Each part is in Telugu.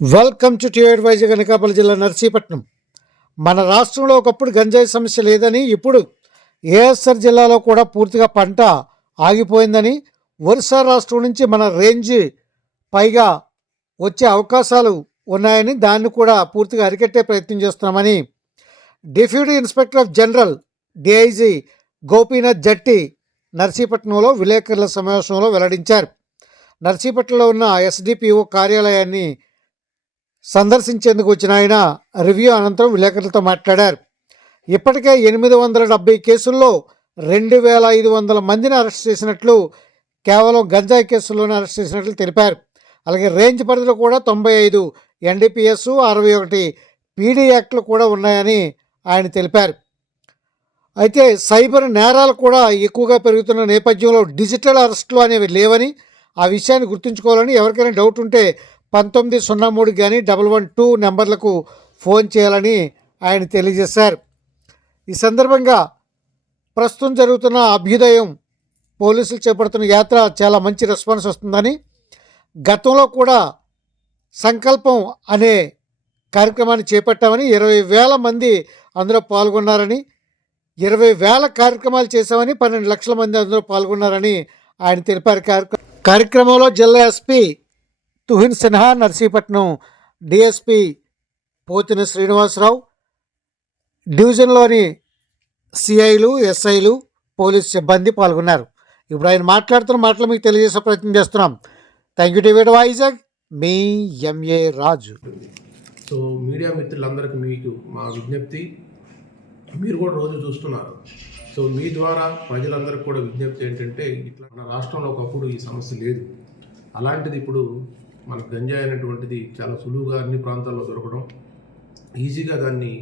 వెల్కమ్ టు టివైడ్ అడ్వైజర్ అనకాపల్లి జిల్లా నర్సీపట్నం మన రాష్ట్రంలో ఒకప్పుడు గంజాయి సమస్య లేదని ఇప్పుడు ఏఎస్ఆర్ జిల్లాలో కూడా పూర్తిగా పంట ఆగిపోయిందని ఒరిస్సా రాష్ట్రం నుంచి మన రేంజ్ పైగా వచ్చే అవకాశాలు ఉన్నాయని దాన్ని కూడా పూర్తిగా అరికట్టే ప్రయత్నం చేస్తున్నామని deputy inspector of general DIG Gopinath Jatti నర్సీపట్నంలో విలేకరుల సమావేశంలో వెల్లడించారు. నర్సీపట్నంలో ఉన్న ఎస్డిపిఓ కార్యాలయాన్ని సందర్శించేందుకు వచ్చిన ఆయన రివ్యూ అనంతరం విలేకరులతో మాట్లాడారు. ఇప్పటికే ఎనిమిది వందల డెబ్బై కేసుల్లో రెండు వేల ఐదు వందల మందిని అరెస్ట్ చేసినట్లు కేవలం గంజాయి కేసుల్లోనే అరెస్ట్ చేసినట్లు తెలిపారు. అలాగే రేంజ్ పరిధిలో కూడా తొంభై ఐదు ఎన్డీపీఎస్ అరవై ఒకటి పీడీ యాక్ట్లు కూడా ఉన్నాయని ఆయన తెలిపారు. అయితే సైబర్ నేరాలు కూడా ఎక్కువగా పెరుగుతున్న నేపథ్యంలో డిజిటల్ అరెస్టులు అనేవి లేవని ఆ విషయాన్ని గుర్తుంచుకోవాలని ఎవరికైనా డౌట్ ఉంటే పంతొమ్మిది సున్నా మూడు కానీ డబల్ వన్ టూ నెంబర్లకు ఫోన్ చేయాలని ఆయన తెలియజేశారు. ఈ సందర్భంగా ప్రస్తుతం జరుగుతున్న అభ్యుదయం పోలీసులు చేపడుతున్న యాత్ర చాలా మంచి రెస్పాన్స్ వస్తుందని గతంలో కూడా సంకల్పం అనే కార్యక్రమాన్ని చేపట్టామని ఇరవై వేల మంది అందులో పాల్గొన్నారని ఇరవై వేల కార్యక్రమాలు చేశామని పన్నెండు లక్షల మంది అందులో పాల్గొన్నారని ఆయన తెలిపారు. కార్యక్రమంలో జిల్లా ఎస్పీ తుహిన్ సిన్హా నర్సీపట్నం డిఎస్పి పోతిన శ్రీనివాసరావు డివిజన్లోని సిఐలు ఎస్ఐలు పోలీస్ సిబ్బంది పాల్గొన్నారు. ఇప్పుడు ఆయన మాట్లాడుతున్న మాటలు మీకు తెలియజేసే ప్రయత్నం చేస్తున్నాం. థ్యాంక్ యూ డివిడ్ వైజాగ్ మీ ఎంఏ రాజు. సో మీడియా మిత్రులందరికీ మీకు మా విజ్ఞప్తి. మీరు కూడా రోజు చూస్తున్నారు. సో మీ ద్వారా ప్రజలందరికీ కూడా విజ్ఞప్తి ఏంటంటే ఇట్లా మన రాష్ట్రంలో ఒకప్పుడు ఈ సమస్య లేదు. అలాంటిది ఇప్పుడు మన గంజాయి అనేటువంటిది చాలా సులువుగా అన్ని ప్రాంతాల్లో దొరకడం ఈజీగా దాన్ని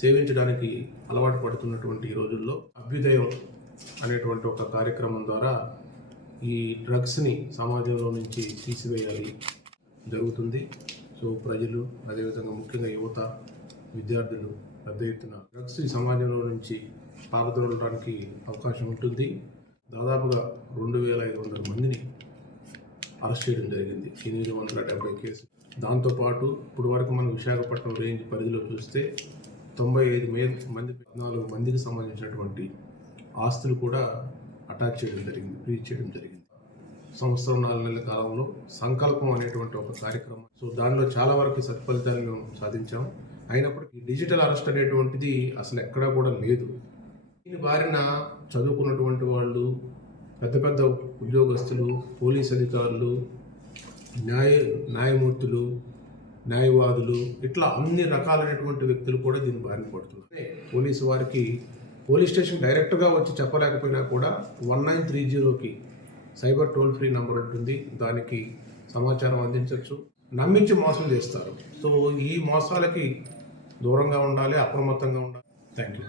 సేవించడానికి అలవాటు పడుతున్నటువంటి ఈ రోజుల్లో అభ్యుదయం అనేటువంటి ఒక కార్యక్రమం ద్వారా ఈ డ్రగ్స్ని సమాజంలో నుంచి తీసివేయాలి జరుగుతుంది. సో ప్రజలు అదేవిధంగా ముఖ్యంగా యువత విద్యార్థులు పెద్ద ఎత్తున డ్రగ్స్ ఈ సమాజంలో నుంచి పారదోలడానికి అవకాశం ఉంటుంది. దాదాపుగా రెండు వేల ఐదు వందల మందిని అరెస్ట్ చేయడం జరిగింది. ఎనిమిది వందల డెబ్బై కేసు దాంతోపాటు ఇప్పుడు వరకు మనం విశాఖపట్నం రేంజ్ పరిధిలో చూస్తే తొంభై ఐదు మే మంది పద్నాలుగు మందికి సంబంధించినటువంటి ఆస్తులు కూడా అటాచ్ చేయడం జరిగింది ఫ్రీజ్ చేయడం జరిగింది. సంవత్సరం నాలుగు నెలల కాలంలో సంకల్పం అనేటువంటి ఒక కార్యక్రమం. సో దానిలో చాలా వరకు సత్ఫలితాలు మేము సాధించాం. అయినప్పటికీ డిజిటల్ అరెస్ట్ అనేటువంటిది అసలు ఎక్కడా కూడా లేదు. దీని బారిన చదువుకున్నటువంటి వాళ్ళు పెద్ద పెద్ద ఉద్యోగస్తులు పోలీస్ అధికారులు న్యాయ న్యాయమూర్తులు న్యాయవాదులు ఇట్లా అన్ని రకాలైనటువంటి వ్యక్తులు కూడా దీని బారిన పడుతున్నారు. పోలీసు వారికి పోలీస్ స్టేషన్ డైరెక్ట్గా వచ్చి చెప్పలేకపోయినా కూడా వన్ నైన్ త్రీ జీరోకి సైబర్ టోల్ ఫ్రీ నెంబర్ ఉంటుంది. దానికి సమాచారం అందించవచ్చు నమ్మించి మోసం చేస్తారు. సో ఈ మోసాలకి దూరంగా ఉండాలి అప్రమత్తంగా ఉండాలి. Thank you